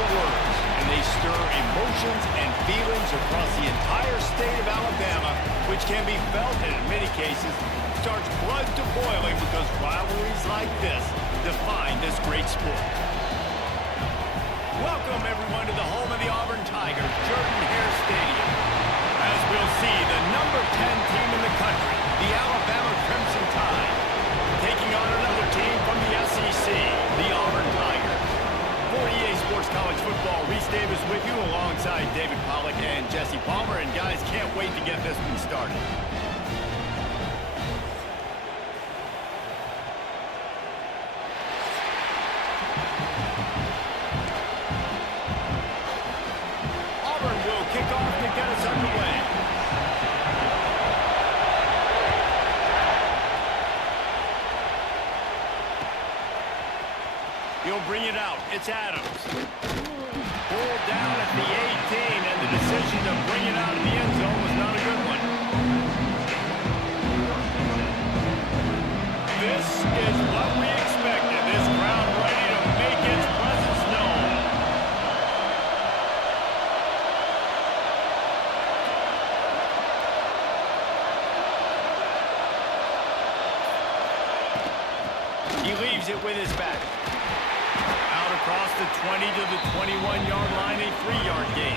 powerful words, and they stir emotions and feelings across the entire state of Alabama, which can be felt and in many cases starts blood to boiling because rivalries like this define this great sport. Welcome, everyone, to the home of the Auburn Tigers, Jordan-Hare Stadium. As we'll see, the number 10 team in the country, the Alabama Crimson Tide, taking on another team from the SEC, the Auburn Tigers. For EA Sports College Football, Reese Davis with you alongside David Pollack and Jesse Palmer. And guys, can't wait to get this one started. Auburn will kick off to get us underway. He'll bring it out. It's Adams. Pulled down at the 18, and the decision to bring it out of the end zone was not a good one. This is what we expected. This crowd ready to make its presence known. He leaves it with his back. Across the 20 to the 21-yard line, a 3-yard gain.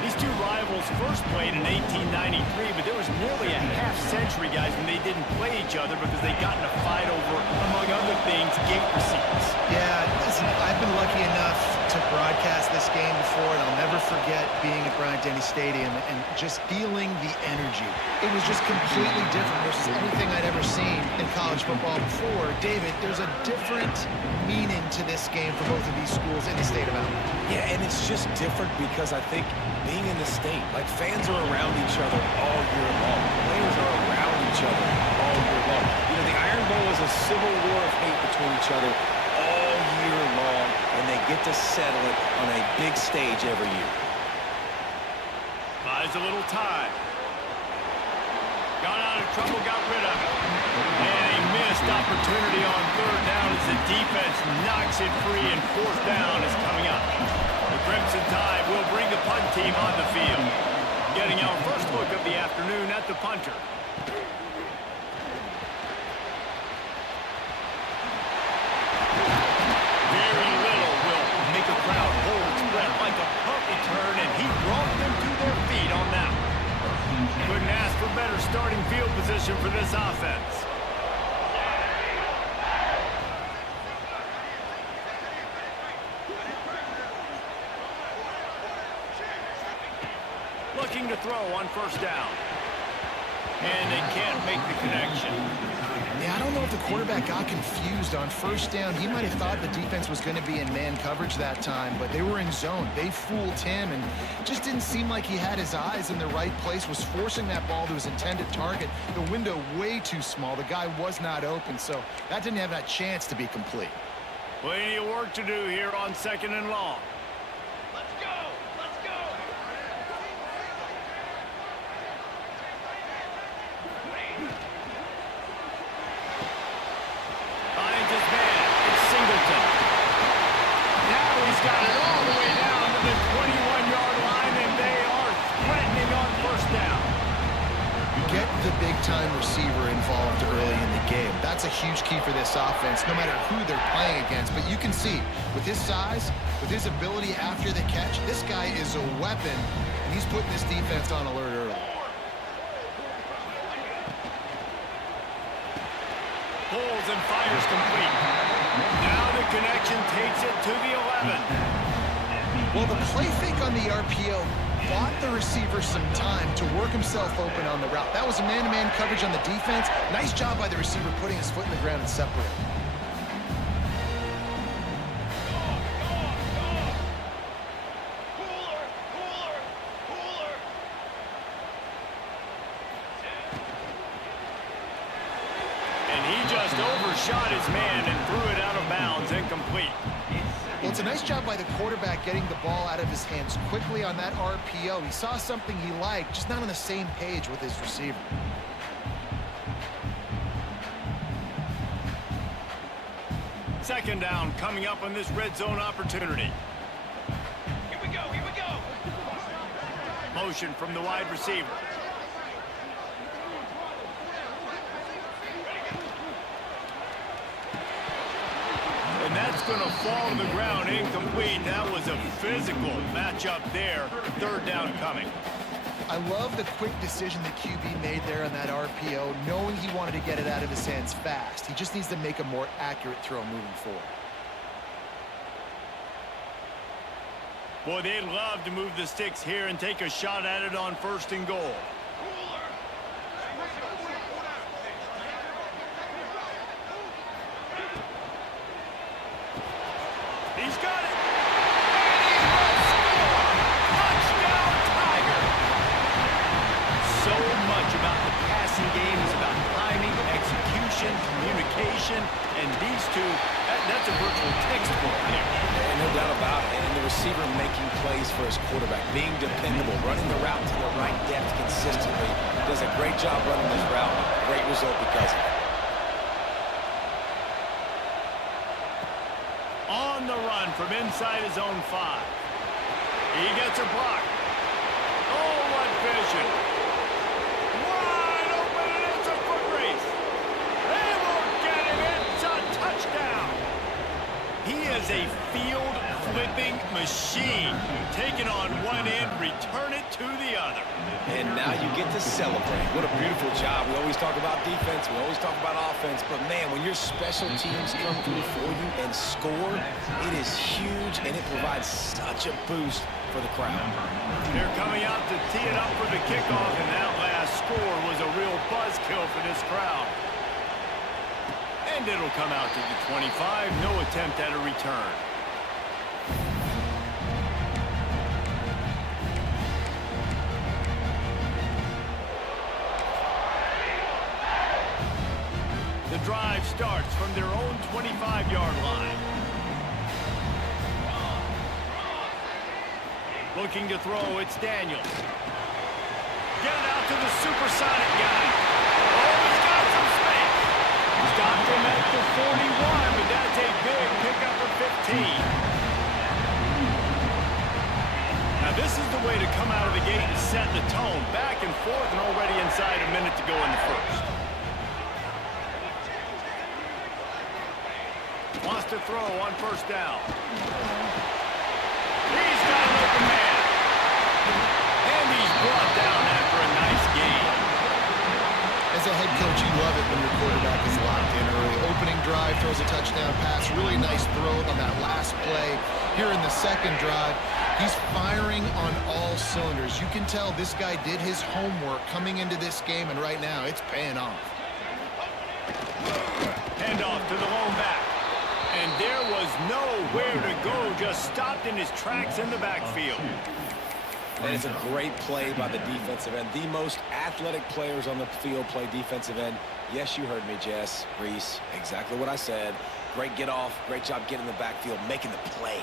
These two rivals first played in 1893, but there was nearly a half-century, guys, when they didn't play each other because they got in a fight over, among other things, gate receipts. Yeah, listen, I've been lucky enough to broadcast this game before, and I'll never forget being at Bryant-Denny Stadium and just feeling the energy. It was just completely different versus anything I'd ever seen in college football before. David, there's a different meaning to this game for both of these schools in the state of Alabama. Yeah, and it's just different because I think being in the state, like fans are around each other all year long. Players are around each other all year long. You know, the Iron Bowl is a civil war of hate between each other all year long, and they get to settle it on a big stage every year. Buys a little time. Got out of trouble, got rid of it. And a missed opportunity on third down as the defense knocks it free, and fourth down is coming up. The Crimson Tide will bring the punt team on the field. Getting our first look of the afternoon at the punter. Very little will make a crowd hold its breath like a punt return, and he brought them to their feet on that one. Couldn't ask for better starting field position for this offense. Looking to throw on first down. And they can't make the connection. Yeah, I don't know if the quarterback got confused on first down. He might have thought the defense was going to be in man coverage that time, but they were in zone. They fooled him, and just didn't seem like he had his eyes in the right place, was forcing that ball to his intended target. The window way too small. The guy was not open, so that didn't have that chance to be complete. Plenty of work to do here on second and long. Let's go! Let's go! Finds his man. It's Singleton. Now he's got it all the way down to the 21-yard line, and they are threatening on first down. Get the big-time receiver involved early in the game. That's a huge key for this offense, no matter who they're playing against. But you can see, with his size, with his ability after the catch, this guy is a weapon, and he's putting this defense on alert early. Pulls and fires complete. Now the connection takes it to the 11. Well, the play fake on the RPO bought the receiver some time to work himself open on the route. That was a man-to-man coverage on the defense. Nice job by the receiver putting his foot in the ground and separating. And he just overshot his man and threw it out of bounds, incomplete. Well, it's a nice job by the quarterback getting the ball out of his hands quickly on that RPO. He saw something he liked, just not on the same page with his receiver. Second down coming up on this red zone opportunity. motion from the wide receiver. And that's going to fall to the ground incomplete. That was a physical matchup there. Third down coming. I love the quick decision the QB made there on that RPO, knowing he wanted to get it out of his hands fast. He just needs to make a more accurate throw moving forward. Boy, they'd love to move the sticks here and take a shot at it on 1st and goal. He's got it. And he will score. Touchdown, Tiger. So much about the passing game is about timing, execution, communication, and these two, that's a virtual textbook there. And no doubt about it. And the receiver making plays for his quarterback, being dependable, running the route to the right depth consistently. Does a great job running this route. Great result because of it. On the run from inside his own 5. He gets a block. Oh, what vision. Wide open, and it's a foot race. They won't get him. It's a touchdown. He is a field-flipping machine. Take it on one end, return it to the other. And now you get to celebrate. What a beautiful job. We always talk about defense. We always talk about offense. But, man, when your special teams come through for you and score, it is huge, and it provides such a boost for the crowd. They're coming out to tee it up for the kickoff, and that last score was a real buzzkill for this crowd. And it'll come out to the 25. No attempt at a return. The drive starts from their own 25-yard line. Looking to throw, it's Daniels. Get it out to the supersonic guy. Oh, he's got some space. Stopped him at the 41, but that's a big pickup of 15. Now, this is the way to come out of the gate and set the tone. Back and forth and already inside a minute to go in the first. Wants to throw on 1st down. He's got an open man. And he's brought down after a nice game. As a head coach, you love it when your quarterback is locked in early. Opening drive, throws a touchdown pass. Really nice throw on that last play. Here in the second drive, he's firing on all cylinders. You can tell this guy did his homework coming into this game, and right now it's paying off. Hand off to the lone back. And there was nowhere to go, just stopped in his tracks in the backfield. And it's a great play by the defensive end. The most athletic players on the field play defensive end. Yes, you heard me, Jess, Reese. Exactly what I said. Great get off. Great job getting in the backfield, making the play.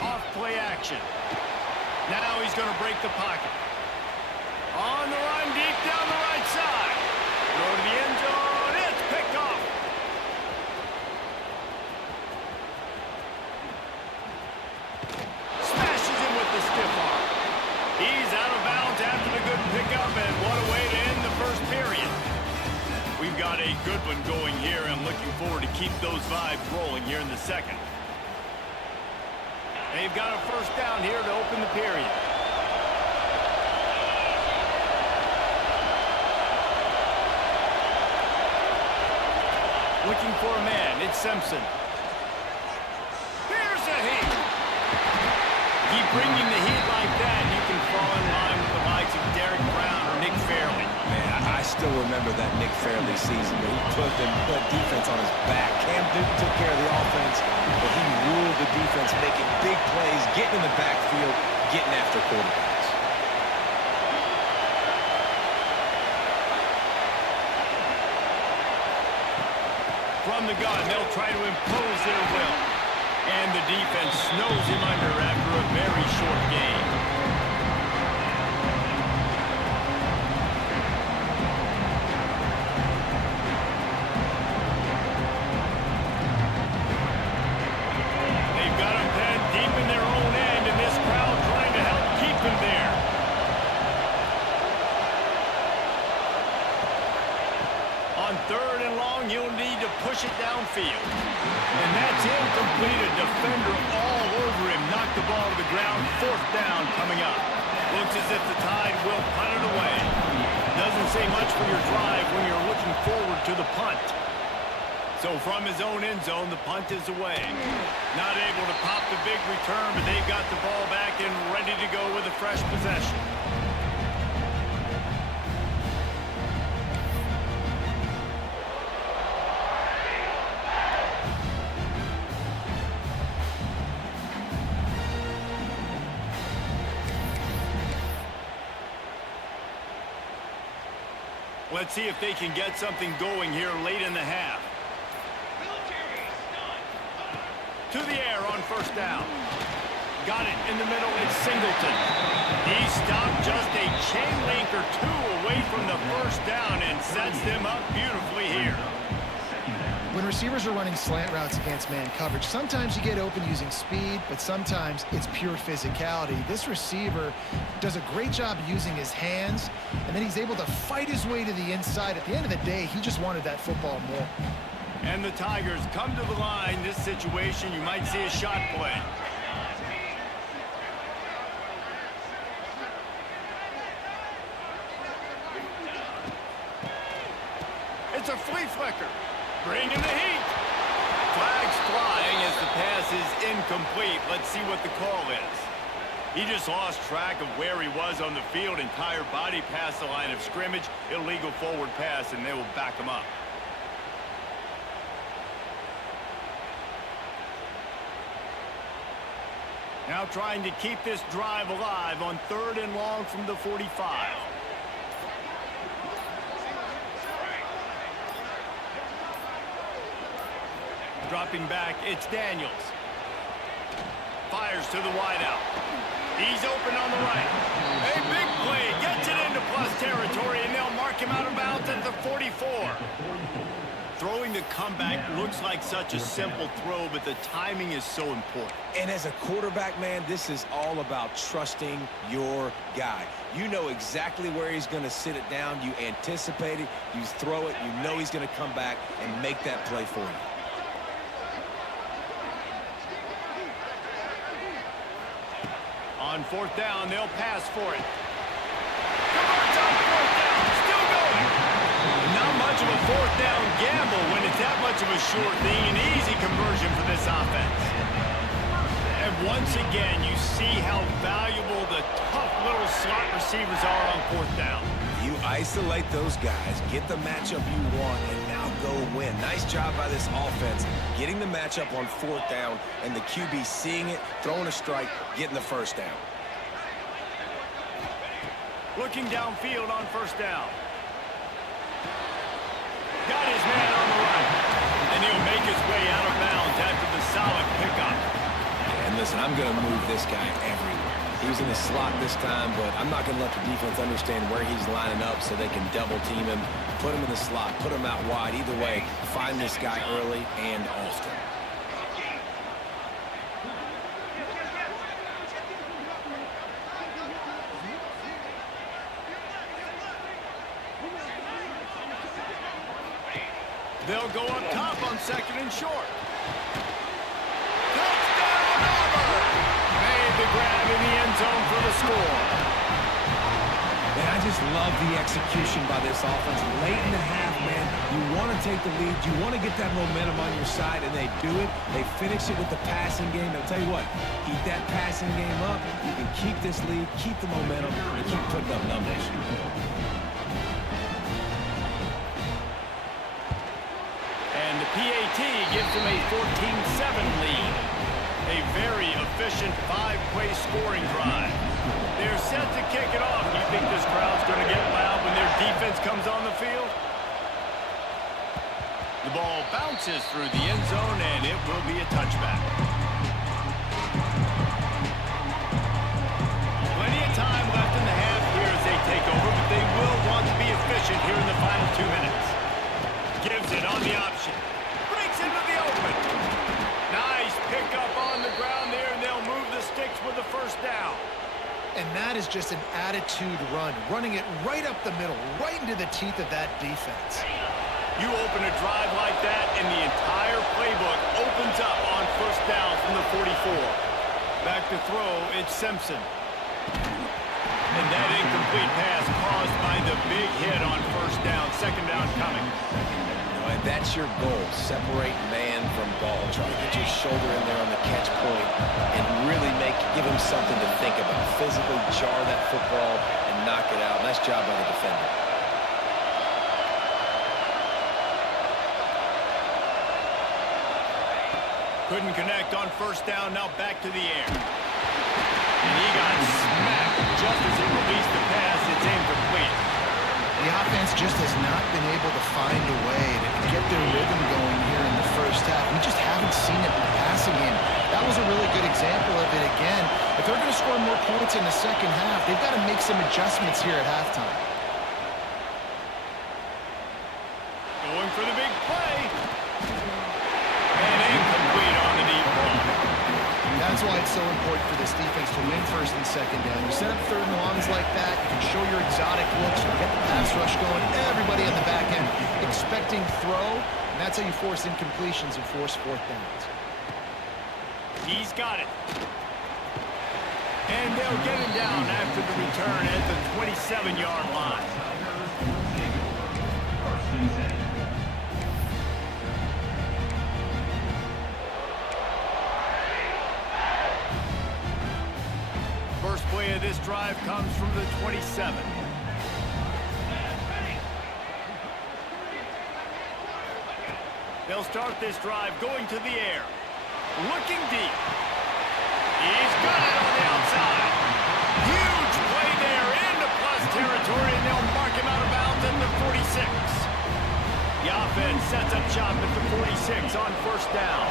Off play action. Now he's going to break the pocket. On the run, deep down the right side. Go to the end zone. It's picked off. Smashes him with the stiff arm. He's out of bounds after the good pickup, and what a way to end the first period. We've got a good one going here. I'm looking forward to keep those vibes rolling here in the second. They've got a 1st down here to open the period. Looking for a man. It's Simpson. Here's a heat. Keep bringing the heat like that, and you can fall in line with the likes of Derek Brown or Nick Fairley. Man, I still remember that Nick Fairley season where he put the defense on his back. Cam Newton took care of the offense, but he ruled the defense, making big plays, getting in the backfield, getting after quarterbacks. From the gun, they'll try to impose their will. And the defense snows him under after a very short game. On 3rd and long, you'll need to push it downfield. And that's incomplete. A defender all over him. Knocked the ball to the ground. 4th down coming up. Looks as if the Tide will punt it away. Doesn't say much for your drive when you're looking forward to the punt. So from his own end zone, the punt is away. Not able to pop the big return, but they've got the ball back and ready to go with a fresh possession. Let's see if they can get something going here late in the half. To the air on 1st down. Got it in the middle. It's Singleton. He stopped just a chain link or 2 away from the 1st down and sets them up beautifully here. When receivers are running slant routes against man coverage, sometimes you get open using speed, but sometimes it's pure physicality. This receiver does a great job using his hands, and then he's able to fight his way to the inside. At the end of the day, he just wanted that football more. And the Tigers come to the line. This situation, you might see a shot play. It's a flea flicker. Bringing the heat. Flags flying as the pass is incomplete. Let's see what the call is. He just lost track of where he was on the field. Entire body past the line of scrimmage. Illegal forward pass, and they will back him up. Now trying to keep this drive alive on 3rd and long from the 45. Dropping back, it's Daniels. Fires to the wideout. He's open on the right. A big play, gets it into plus territory, and they'll mark him out of bounds at the 44. Throwing the comeback looks like such a simple throw, but the timing is so important. And as a quarterback, man, this is all about trusting your guy. You know exactly where he's going to sit it down. You anticipate it. You throw it. You know he's going to come back and make that play for you. On 4th down, they'll pass for it. Converts on 4th down, still going. Not much of a 4th down gamble when it's that much of a sure thing. An easy conversion for this offense. And once again, you see how valuable the tough little slot receivers are on 4th down. You isolate those guys, get the matchup you want, and now go win. Nice job by this offense, getting the matchup on 4th down, and the QB seeing it, throwing a strike, getting the 1st down. Looking downfield on 1st down. Got his man on the right. And he'll make his way out of bounds after the solid pickup. And listen, I'm going to move this guy everywhere. He's in the slot this time, but I'm not going to let the defense understand where he's lining up so they can double team him, put him in the slot, put him out wide. Either way, find this guy early and often. They'll go up top on 2nd and short. Touchdown, Auburn! Made the grab in the end zone for the score. Man, I just love the execution by this offense. Late in the half, man, you want to take the lead. You want to get that momentum on your side, and they do it. They finish it with the passing game. I'll tell you what, keep that passing game up. You can keep this lead, keep the momentum, and keep putting up numbers. And the PAT gives them a 14-7 lead. A very efficient 5-play scoring drive. They're set to kick it off. You think this crowd's going to get loud when their defense comes on the field? The ball bounces through the end zone, and it will be a touchback. Plenty of time left in the half here as they take over, but they will want to be efficient here in the final 2 minutes. Gives it on the option. Breaks into the open. Nice pickup on the ground there, and they'll move the sticks with the 1st down. And that is just an attitude run, running it right up the middle, right into the teeth of that defense. You open a drive like that, and the entire playbook opens up on first down from the 44. Back to throw, it's Simpson. And that incomplete pass caused by the big hit on first down. Second down coming. And that's your goal. Separate man from ball. Try to get your shoulder in there on the catch point and really give him something to think about. Physically jar that football and knock it out. Nice job by the defender. Couldn't connect on first down. Now back to the air. And he got smacked just as he released the pass. It's incomplete. The offense just has not been able to find a way to get their rhythm going here in the first half. We just haven't seen it in the passing game. That was a really good example of it again. If they're going to score more points in the second half, they've got to make some adjustments here at halftime. Going for the big play. And incomplete on the deep ball. That's why it's so important for this defense to win first and second down. You set up third and longs like that, you can show your exotic looks, you get the pass rush going, everybody on the back end expecting throw, and that's how you force incompletions and force fourth downs. He's got it. And they'll get him down after the return at the 27-yard line. First play of this drive comes from the 27. They'll start this drive going to the air. Looking deep. He's got it on the outside. Huge play there into plus territory, and they'll mark him out of bounds at the 46. The offense sets up shop at the 46 on first down.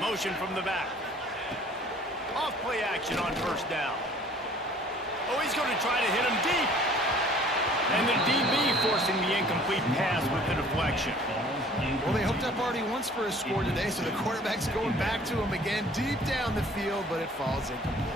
Motion from the back. Off play action on first down. Oh, he's going to try to hit him deep. And the DB forcing the incomplete pass with the deflection. Well, they hooked up already once for a score today, so the quarterback's going back to him again deep down the field, but it falls incomplete.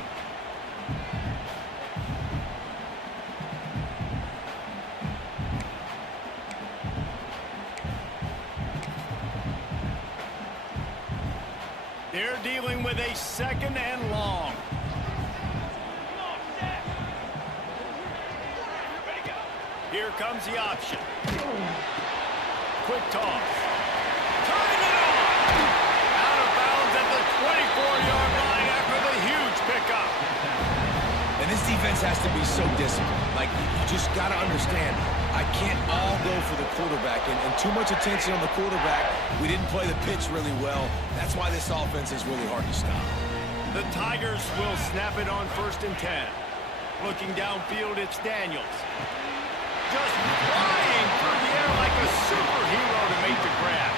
They're dealing with a second and long. Here comes the option. Quick toss. Turning it on. Out of bounds at the 24-yard line after the huge pickup. And this defense has to be so disciplined. Like, you just got to understand, I can't all go for the quarterback. And too much attention on the quarterback. We didn't play the pitch really well. That's why this offense is really hard to stop. The Tigers will snap it on first and 10. Looking downfield, it's Daniels. Just flying through the air like a superhero to make the grab.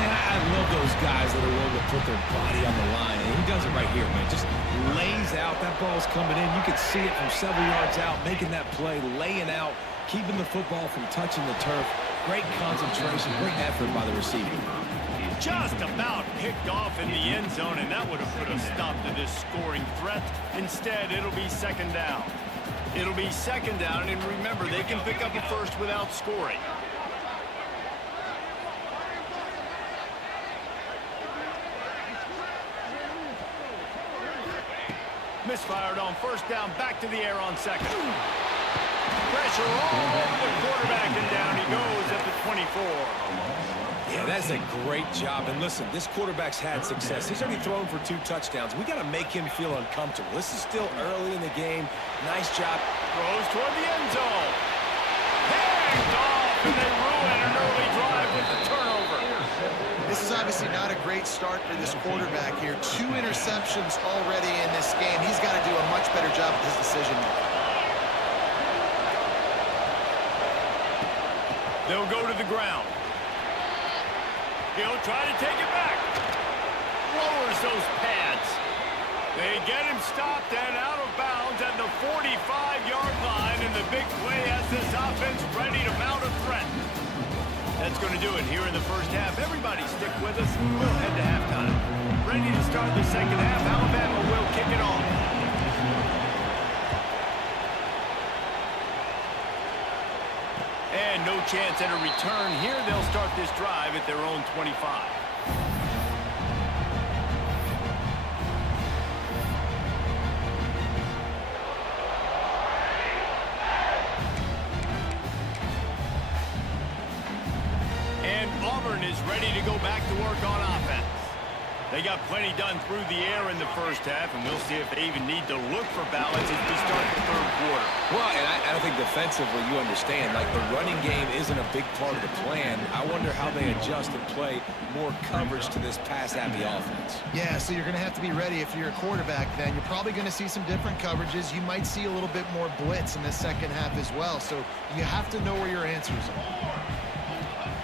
Man, I love those guys that are willing to put their body on the line. And he does it right here, man. Just lays out. That ball's coming in. You can see it from several yards out, making that play, laying out, keeping the football from touching the turf. Great concentration, great effort by the receiver. Just about picked off in the end zone, and that would have put a stop to this scoring threat. Instead, it'll be second down. It'll be second down, and remember, they can pick up a first without scoring. Misfired on first down, back to the air on second. Pressure all over the quarterback, and down he goes at the 24. Yeah, that's a great job. And listen, this quarterback's had success. He's already thrown for 2 touchdowns. We got to make him feel uncomfortable. This is still early in the game. Nice job. Throws toward the end zone. Hands off, and they ruin an early drive with the turnover. This is obviously not a great start for this quarterback here. 2 interceptions already in this game. He's got to do a much better job with his decision making. They'll go to the ground. He'll try to take it back. Lowers those pads. They get him stopped and out of bounds at the 45-yard line, and the big play has this offense ready to mount a threat. That's going to do it here in the first half. Everybody stick with us. We'll head to halftime. Ready to start the second half. Alabama will kick it off. And no chance at a return here. They'll start this drive at their own 25. And Auburn is ready to go back to work on offense. They got plenty done through the air in the first half, and we'll see if they even need to look for balance as we start the third quarter. Well, and I think defensively, you understand, like the running game isn't a big part of the plan. I wonder how they adjust and play more coverage to this pass-happy offense. Yeah, so you're going to have to be ready if you're a quarterback then. You're probably going to see some different coverages. You might see a little bit more blitz in the second half as well, so you have to know where your answers are.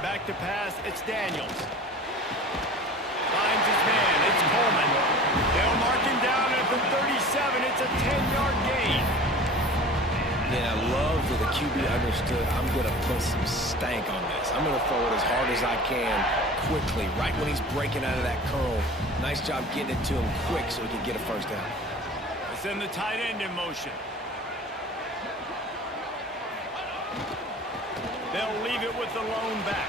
Back to pass, it's Daniels. Finds his man, it's Coleman. They'll mark him down at the 37. It's a 10-yard gain. And I love that the QB understood, I'm going to put some stank on this. I'm going to throw it as hard as I can quickly, right when he's breaking out of that curl. Nice job getting it to him quick so he can get a first down. They send the tight end in motion. They'll leave it with the lone back.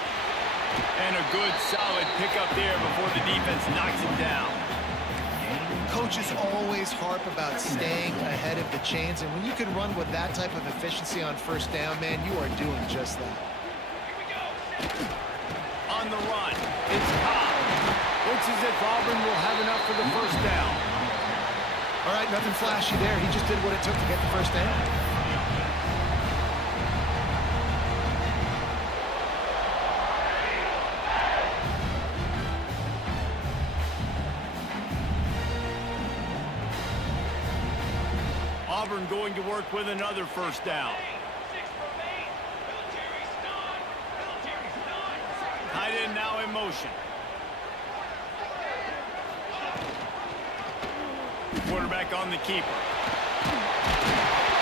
And a good, solid pickup there before the defense knocks him down. Coaches always harp about staying ahead of the chains, and when you can run with that type of efficiency on first down, man, you are doing just that. On the run, it's Cobb. Looks as if Auburn will have enough for the first down. All right, nothing flashy there. He just did what it took to get the first down. Auburn going to work with another first down. Tight end now in motion. Quarterback on the keeper.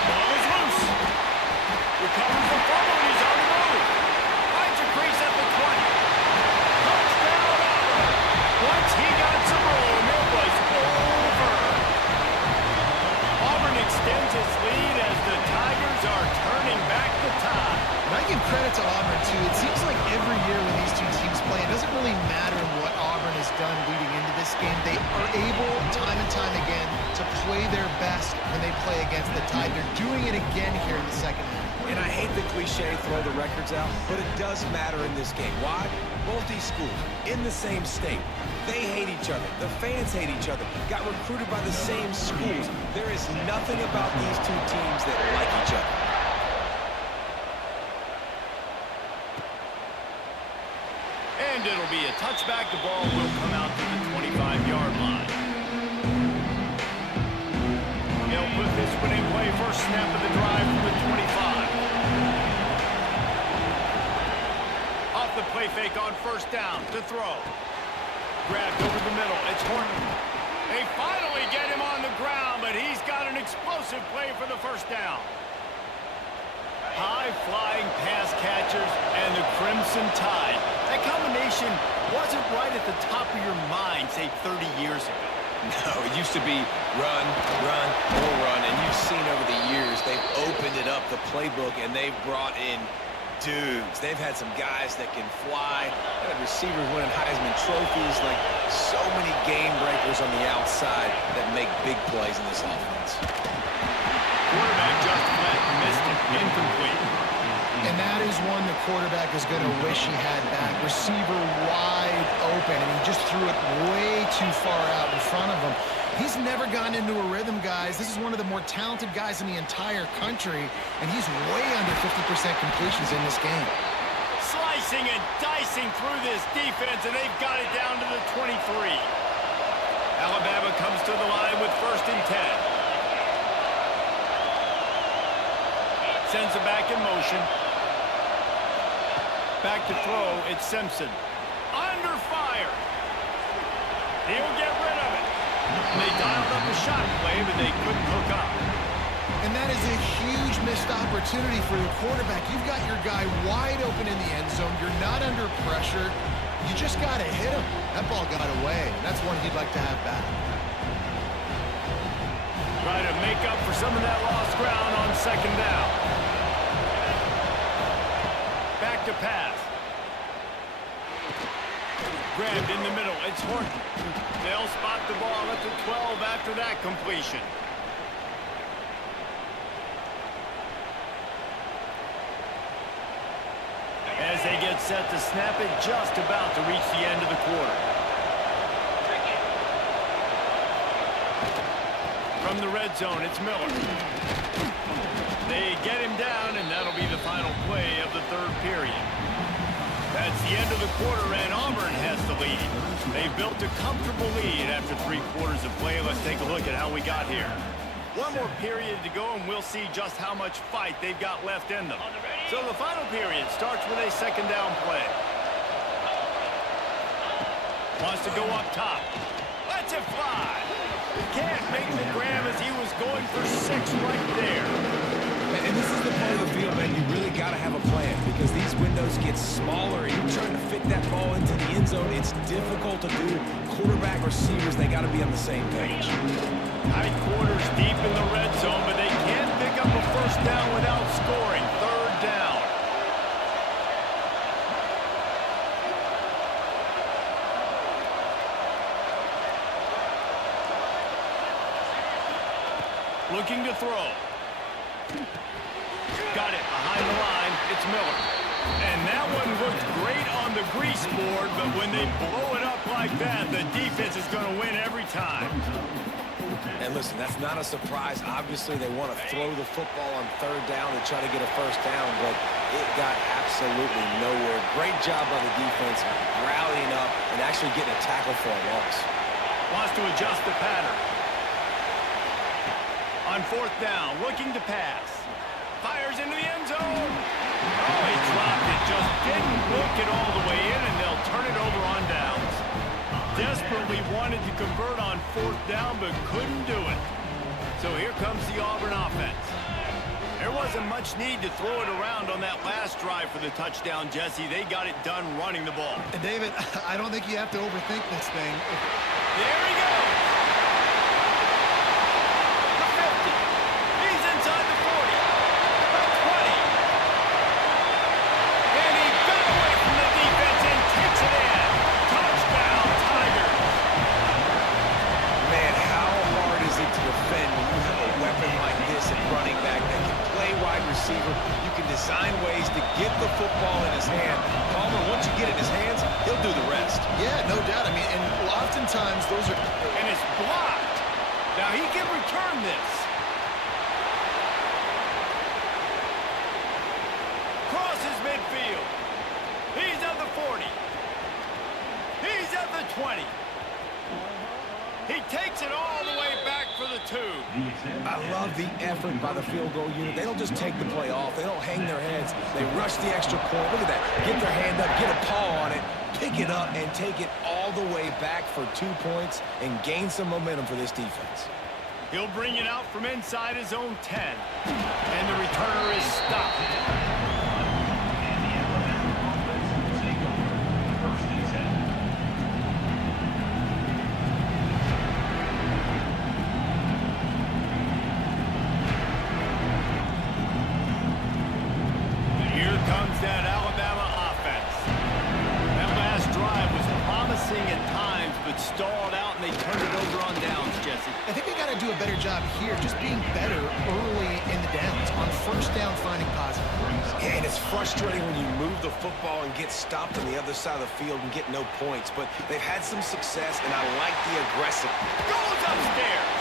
Ball is loose. Recovers the fumble and he's on the move. Finds a crease at the 20. Touchdown Auburn. Once he got some room, it was over. Auburn extends its lead as the Tigers are turning back the tide. And I give credit to Auburn, too. It seems like every year when these two teams play, it doesn't really matter what Auburn has done leading into this game. They are able, time and time again, to play their best when they play against the Tide. They're doing it again here in the second half. And I hate the cliche, throw the records out, but it does matter in this game. Why? Both these schools, in the same state. They hate each other. The fans hate each other. Got recruited by the same schools. There is nothing about these two teams that like each other. And it'll be a touchback. The ball will come out to the 25-yard line. They'll put this one in play. First snap of the drive from the 25. Off the play fake on first down to throw. Grabbed over the middle. It's Horton. They finally get him on the ground, but he's got an explosive play for the first down. High-flying pass catchers and the Crimson Tide. That combination wasn't right at the top of your mind, say, 30 years ago. No, it used to be run, run, more run, and you've seen over the years they've opened it up, the playbook, and they've brought in dudes. They've had some guys that can fly, and receivers winning Heisman trophies, like so many game breakers on the outside that make big plays in this offense. Quarterback just flat missed it, incomplete. And that is one the quarterback is going to wish he had back. Receiver wide open, and he just threw it way too far out in front of him. He's never gotten into a rhythm, guys. This is one of the more talented guys in the entire country, and he's way under 50% completions in this game. Slicing and dicing through this defense, and they've got it down to the 23. Alabama comes to the line with 1st and 10. Sends it back in motion. Back to throw, it's Simpson. Under fire. He'll get rid of it. They dialed up a shot play, but they couldn't hook up. And that is a huge missed opportunity for the quarterback. You've got your guy wide open in the end zone. You're not under pressure. You just got to hit him. That ball got away. That's one he'd like to have back. Try to make up for some of that lost ground on second down. Back to pass. Grabbed in the middle. It's Horton. They'll spot the ball at the 12 after that completion. As they get set to snap it, just about to reach the end of the quarter. From the red zone, it's Miller. They get him down, and that'll be the final play of the third period. That's the end of the quarter, and Auburn has the lead. They built a comfortable lead after 3 quarters of play. Let's take a look at how we got here. One more period to go, and we'll see just how much fight they've got left in them. So the final period starts with a second down play. Wants to go up top. Lets it fly. Can't make the grab as he was going for 6 right there. And this is the part of the field, man, you really got to have a plan because these windows get smaller and you're trying to fit that ball into the end zone. It's difficult to do. Quarterback, receivers, they got to be on the same page. Tight quarters deep in the red zone, but they can't pick up a first down without scoring. Third down. Looking to throw. Got it behind the line. It's Miller. And that one looked great on the grease board, but when they blow it up like that, the defense is going to win every time. And listen, that's not a surprise. Obviously, they want to throw the football on third down and try to get a first down, but it got absolutely nowhere. Great job by the defense rallying up and actually getting a tackle for a loss. Wants to adjust the pattern. On fourth down, looking to pass. Fires into the end zone. Oh, he dropped it. Just didn't look it all the way in, and they'll turn it over on downs. Desperately wanted to convert on fourth down, but couldn't do it. So here comes the Auburn offense. There wasn't much need to throw it around on that last drive for the touchdown, Jesse. They got it done running the ball. And David, I don't think you have to overthink this thing. There he goes. The 50. He's inside the 40. The 20. And he got away from the defense and takes it in. Touchdown, Tigers. Man, how hard is it to defend when you have a weapon like this at running back that can play wide receiver? You can design ways to get the football in his hand. Palmer, once you get it in his hands, he'll do the rest. Yeah, no doubt. I mean, and oftentimes those are... And it's blocked. Now he can return this. Crosses midfield. He's at the 40. He's at the 20. He takes it all the way back for the 2. I love the effort by the field goal unit. They don't just take the play off. They don't hang their heads. They rush the extra point. Look at that. Get their hand up, get a paw on it, pick it up, and take it all the way back for 2 points and gain some momentum for this defense. He'll bring it out from inside his own 10. And the returner is stopped. That Alabama offense. That last drive was promising at times, but stalled out, and they turned it over on downs, Jesse. I think they got to do a better job here, just being better early in the downs. On first down, finding positive plays. Yeah, and it's frustrating when you move the football and get stopped on the other side of the field and get no points, but they've had some success, and I like the aggressive. Goes upstairs.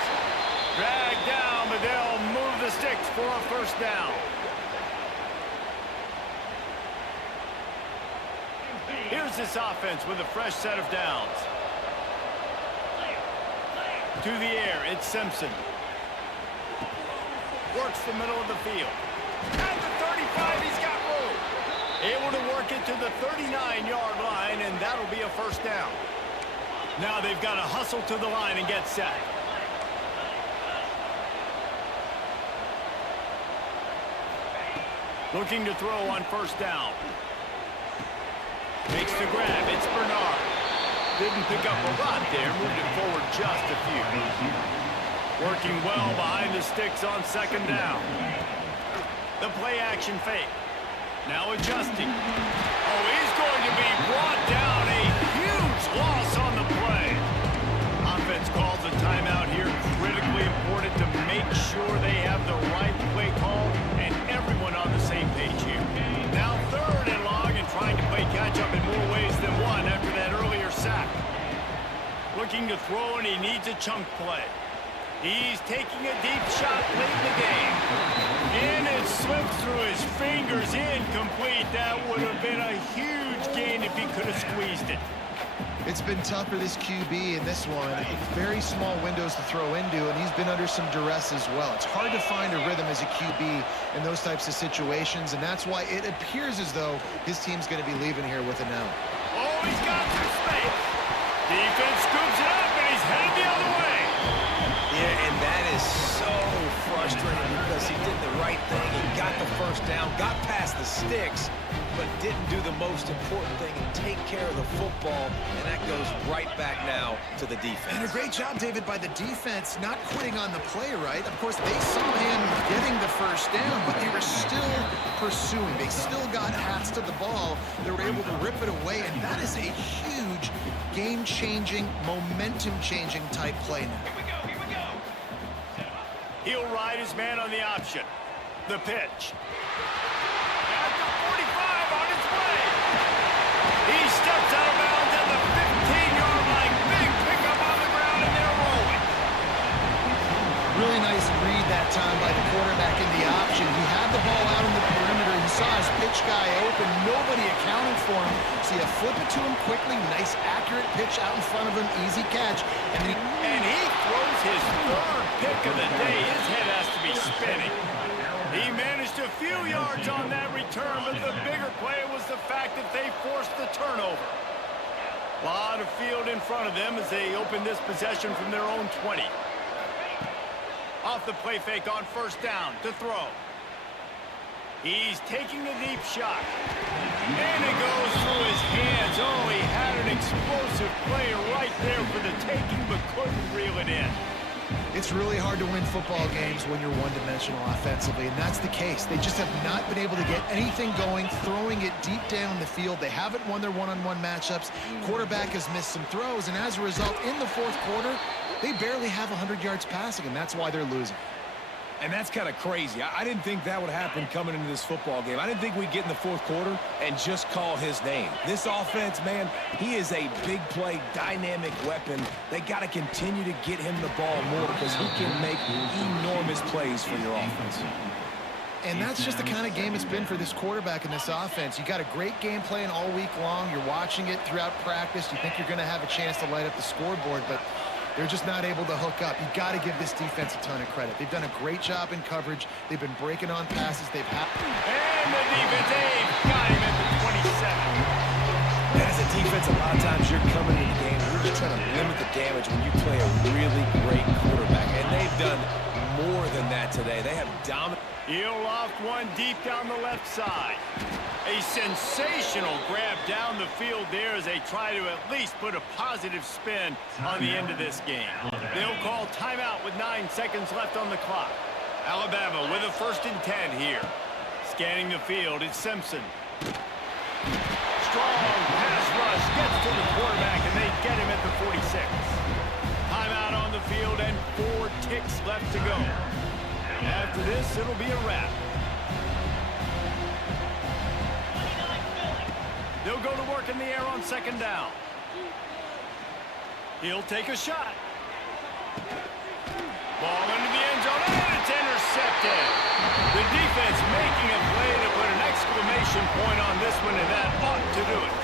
Dragged down, but they'll move the sticks for a first down. Here's this offense with a fresh set of downs. To the air, it's Simpson. Works the middle of the field. At the 35, he's got room. Able to work it to the 39-yard line, and that'll be a first down. Now they've got to hustle to the line and get set. Looking to throw on first down. Makes the grab. It's Bernard. Didn't pick up a lot there. Moved it forward just a few. Working well behind the sticks on second down. The play action fake. Now adjusting. Oh, he's going to be brought down. A huge loss on the play. Offense calls a timeout here. Critically important to make sure they have the right play call and everyone on the same page here. Now third and long and trying to play catch up in more ways than one after that earlier sack. Looking to throw, and he needs a chunk play. He's taking a deep shot late in the game. And it slips through his fingers, incomplete. That would have been a huge gain if he could have squeezed it. It's been tough for this QB in this one. Very small windows to throw into, and he's been under some duress as well. It's hard to find a rhythm as a QB in those types of situations, and that's why it appears as though his team's going to be leaving here with an L. Oh, he's got some space. Defense scoops it up, and he's headed the other way. Yeah, and that is so frustrating because he did the right thing. He got the first down, got past the sticks, but didn't do the most important thing and take care of the football, and that goes right back now to the defense. And a great job, David, by the defense not quitting on the play, right? Of course, they saw him getting the first down, but they were still pursuing. They still got hats to the ball. They were able to rip it away, and that is a huge game-changing, momentum-changing type play now. He'll ride his man on the option. The pitch. At the 45 on his way. He steps out of bounds at the 15-yard line. Big pickup on the ground, and they're rolling. Really nice read that time by the quarterback in the option. He had the ball out on the perimeter. He saw his pitch guy open. Nobody accounted for him. So you flip it to him quickly. Nice, accurate pitch out in front of him. Easy catch. And he throws his third pick of the day. His head has to be spinning. He managed a few yards on that return, but the bigger play was the fact that they forced the turnover. A lot of field in front of them as they open this possession from their own 20. Off the play fake on first down to throw. He's taking a deep shot. And it goes through his hands. Oh, he had an explosive play right there for the taking, but couldn't reel it in. It's really hard to win football games when you're one-dimensional offensively, and that's the case. They just have not been able to get anything going, throwing it deep down the field. They haven't won their one-on-one matchups. Quarterback has missed some throws, and as a result, in the fourth quarter, they barely have 100 yards passing, and that's why they're losing. And that's kind of crazy. I didn't think that would happen coming into this football game. I didn't think we'd get in the fourth quarter and just call his name. This offense, man, he is a big play, dynamic weapon. They got to continue to get him the ball more because he can make enormous plays for your offense. And that's just the kind of game it's been for this quarterback and this offense. You got a great game plan all week long. You're watching it throughout practice. You think you're going to have a chance to light up the scoreboard, but they're just not able to hook up. You got to give this defense a ton of credit. They've done a great job in coverage. They've been breaking on passes. And the defense, they've got him at the 27. As a defense, a lot of times you're coming into the game, you're just trying to limit the damage when you play a really great quarterback. And they've done more than that today. They have dominated. He'll loft one deep down the left side. A sensational grab down the field there as they try to at least put a positive spin on the end of this game. They'll call timeout with 9 seconds left on the clock. Alabama with a 1st and 10 here. Scanning the field, it's Simpson. Strong pass rush gets to the quarterback, and they get him at the 46. Timeout on the field and 4 ticks left to go. After this, it'll be a wrap. They'll go to work in the air on second down. He'll take a shot. Ball into the end zone, and it's intercepted. The defense making a play to put an exclamation point on this one, and that ought to do it.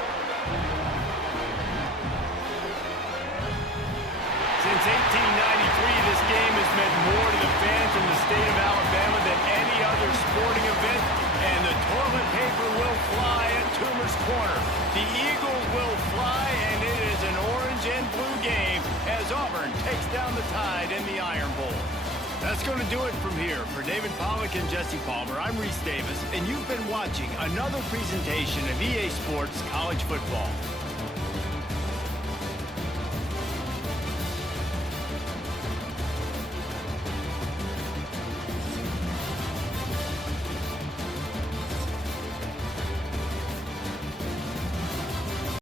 Since 1893, this game has meant more to the fans in the state of Alabama than any other sporting event, and the toilet paper will fly at Toomer's Corner. The Eagles will fly, and it is an orange and blue game as Auburn takes down the Tide in the Iron Bowl. That's going to do it from here. For David Pollack and Jesse Palmer, I'm Reese Davis, and you've been watching another presentation of EA Sports College Football.